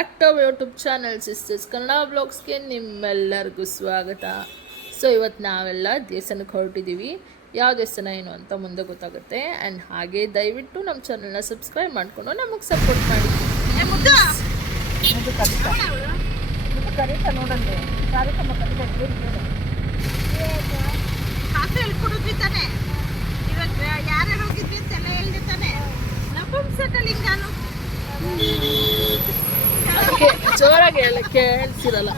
Back to YouTube channel sisters Kannada ಬ್ಲಾಗ್ಸ್ಗೆ ನಿಮ್ಮೆಲ್ಲರಿಗೂ ಸ್ವಾಗತ. ಸೊ ಇವತ್ತು ನಾವೆಲ್ಲ ದೇವಸ್ಥಾನಕ್ಕೆ ಹೊರಟಿದ್ದೀವಿ. ಯಾವ ದೇವಸ್ಥಾನ ಏನು ಅಂತ ಮುಂದೆ ಗೊತ್ತಾಗುತ್ತೆ. ಆ್ಯಂಡ್ ಹಾಗೆ ದಯವಿಟ್ಟು ನಮ್ಮ ಚಾನಲ್ನ ಸಬ್ಸ್ಕ್ರೈಬ್ ಮಾಡಿಕೊಂಡು ನಮಗೆ ಸಪೋರ್ಟ್ ಮಾಡಿ. ಕರೀತಾ ನೋಡಂತೆ ಕಾರ್ಯಕ್ರಮ ಹೇಳ್ಕೊಡಿದ್ವಿ ತಾನೆ. ಇವಾಗ ಯಾರ್ಯಾರು ಹೋಗಿದ್ವಿ ಅಂತೆಲ್ಲ ಹೇಳಿದೆ ತಾನೆ. ನಪುಂಸಕಲಿಂಗಾನು ಜೋರಾಗಿ ಹೇಳಕ್ಕೆ ಹೇಳ್ಸಿರಲ್ಲ.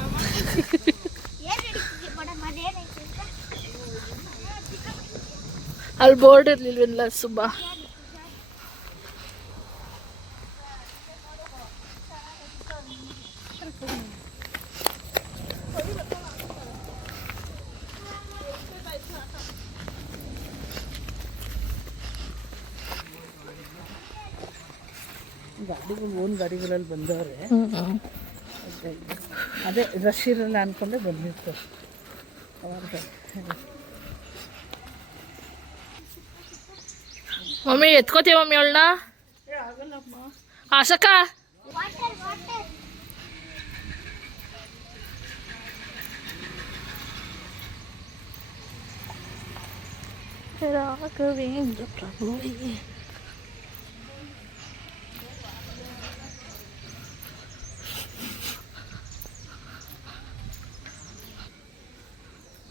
ಅಲ್ಲಿ ಬೋರ್ಡ್ ಇರ್ಲಿಲ್ವಲ್ಲ ಸುಬ್ಬ. ಗಾಡಿಗಳು ಓನ್ ಗಾಡಿಗಳಲ್ಲಿ ಬಂದವ್ರೆ. ಅದೇ ರಶ್ ಇರಲ್ಲ ಅಂದ್ಕೊಂಡೆ ಬಂದಿತ್ತು. ಮಮ್ಮಿ ಎತ್ಕೋತೀವಿ ಮಮ್ಮಿ ಅವಳನ್ನ. ಆಶಕ ರಾಘವೇಂದ್ರ ಪ್ರಭು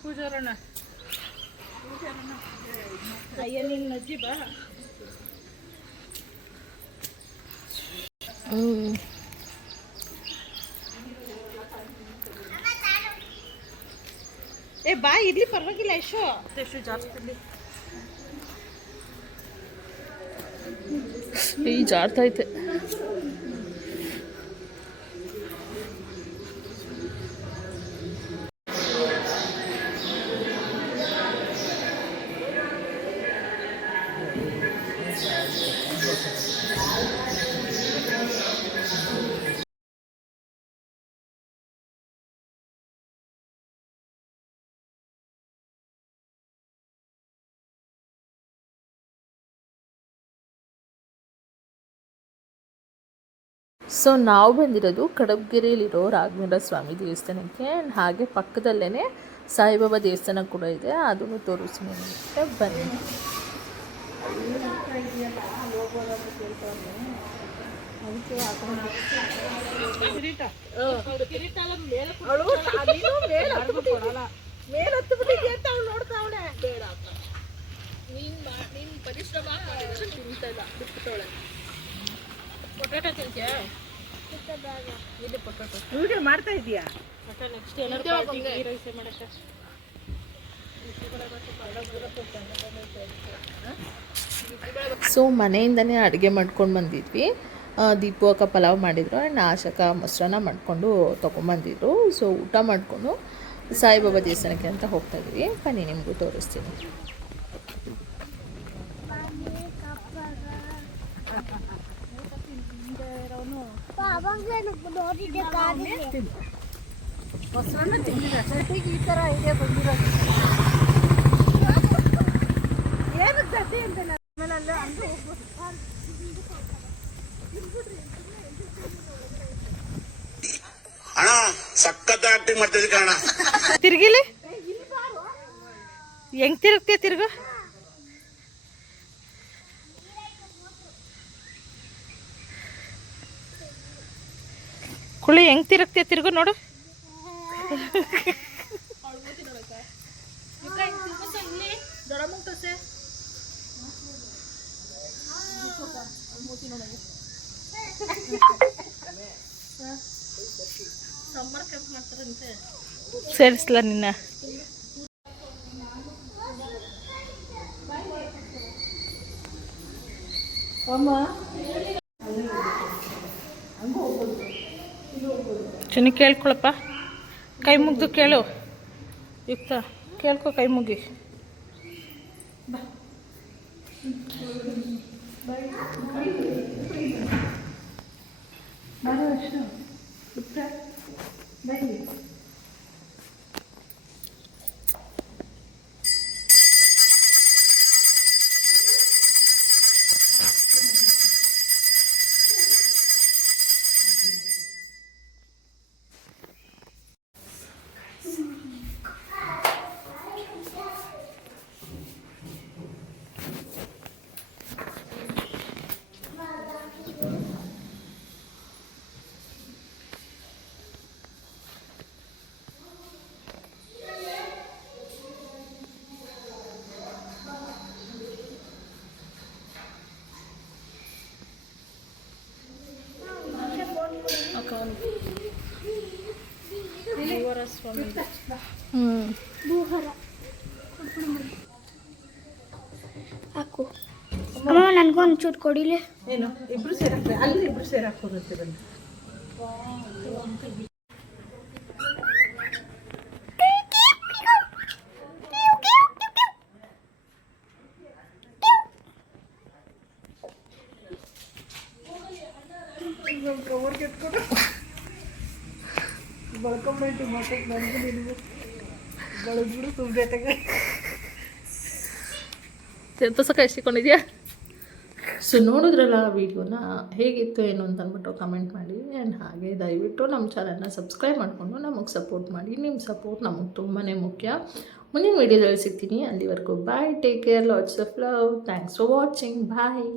ಪೂಜಾರಣ್ಣ ಅಯ್ಯ ನಿನ್ನ ಅಜ್ಜಿ ಬಾ. ಏ ಬಾ ಇರ್ಲಿ ಪರವಾಗಿಲ್ಲ. ಎಷ್ಟು ಜಾಸ್ತಿ ಈ ಜಾರ್ತೈತೆ. ಸೊ ನಾವು ಬಂದಿರೋದು ಕಡಬಗೆರೆಯಲ್ಲಿರೋ ರಾಘವೇಂದ್ರ ಸ್ವಾಮಿ ದೇವಸ್ಥಾನಕ್ಕೆ. ಆ್ಯಂಡ್ ಹಾಗೆ ಪಕ್ಕದಲ್ಲೇ ಸಾಯಿಬಾಬಾ ದೇವಸ್ಥಾನ ಕೂಡ ಇದೆ, ಅದನ್ನು ತೋರಿಸ್ತೀನಿ ಅಂತ ಬನ್ನಿ. ನೀನು ಪರಿಶ್ರಮ ತಿಂತಲ್ಲ ಬಿಟ್ಟವಳೆ. ಪೊಟ್ಯಾಟೊ ತಿಂತೀಯಾ? ಇದು ಪೊಟ್ಯಾಟೊ ವಿಡಿಯೋ ಮಾಡ್ತಾ ಇದೀಯಾ? ನೆಕ್ಸ್ಟ್ ಮಾಡಕ್ಕೆ ಸೊ ಮನೆಯಿಂದನೇ ಅಡುಗೆ ಮಾಡ್ಕೊಂಡು ಬಂದಿದ್ವಿ. ದೀಪು ಅಕ್ಕ ಪಲಾವ್ ಮಾಡಿದ್ರು ಆ್ಯಂಡ್ ಆಶಕ ಮೊಸರನ್ನ ಮಾಡಿಕೊಂಡು ತೊಗೊಂಬಂದಿದ್ರು. ಸೊ ಊಟ ಮಾಡಿಕೊಂಡು ಸಾಯಿಬಾಬಾ ದೇವಸ್ಥಾನಕ್ಕೆ ಅಂತ ಹೋಗ್ತಾಯಿದ್ವಿ. ಬನ್ನಿ ನಿಮಗೂ ತೋರಿಸ್ತೀನಿ. ಮೊಸರನ್ನ ತಿಂದಿದೆ ಈ ಥರ ಐಡಿಯಾ ಬಂದಿರೋದು. ಏನು ಗತಿ ಅಂತ ಆಮೇಲೆ ಅಂದ್ರೆ ಅಣ್ಣ ಸಖತ್ ಆಕ್ಟಿಂಗ್ ಮಾಡ್ತಿದ್ದೆ ಕಣ. ತಿರ್ಗಿಲಿ ಹೆಂಗ್ ತಿರುಗ್ತೀಯ? ತಿರ್ಗು. ಕುಳಿ ಹೆಂಗ್ ತಿರುಗ್ತೀಯ? ತಿರ್ಗು ನೋಡು. ಸೇರಿಸ್ಲ ನಿನ್ನ. ಚಿನ್ನ ಕೇಳ್ಕೊಳಪ್ಪ, ಕೈ ಮುಗ್ದು ಕೇಳು. ಯುಕ್ತ ಕೇಳ್ಕೊ, ಕೈ ಮುಗಿ. ಹಾಕು ಅಮ್ಮ ನನಗೊಂದು ಚೂರು ಕೊಡಿಲೆ. ಏನು ಇಬ್ರು ಸೇರಕ್ಕೆ ಅಲ್ಲಿ ಇಬ್ರು ಸೇರಕ್ಕೆ ಹೋಗುತ್ತೆ ಬನ್ನಿ. ಪುಸ್ತಕ ಎಷ್ಟಿಕೊಂಡಿದ್ಯಾ? ಸೊ ನೋಡಿದ್ರಲ್ಲ ವೀಡಿಯೋನ, ಹೇಗಿತ್ತು ಏನು ಅಂತ ಅಂದ್ಬಿಟ್ಟು ಕಮೆಂಟ್ ಮಾಡಿ. ಆ್ಯಂಡ್ ಹಾಗೆ ದಯವಿಟ್ಟು ನಮ್ಮ ಚಾನಲ್ನ ಸಬ್ಸ್ಕ್ರೈಬ್ ಮಾಡಿಕೊಂಡು ನಮಗೆ ಸಪೋರ್ಟ್ ಮಾಡಿ. ನಿಮ್ಮ ಸಪೋರ್ಟ್ ನಮಗೆ ತುಂಬಾ ಮುಖ್ಯ. ಮುಂದಿನ ವೀಡಿಯೋದಲ್ಲಿ ಸಿಗ್ತೀನಿ. ಅಲ್ಲಿವರೆಗೂ bye, take care, lots of love, thanks for watching, bye.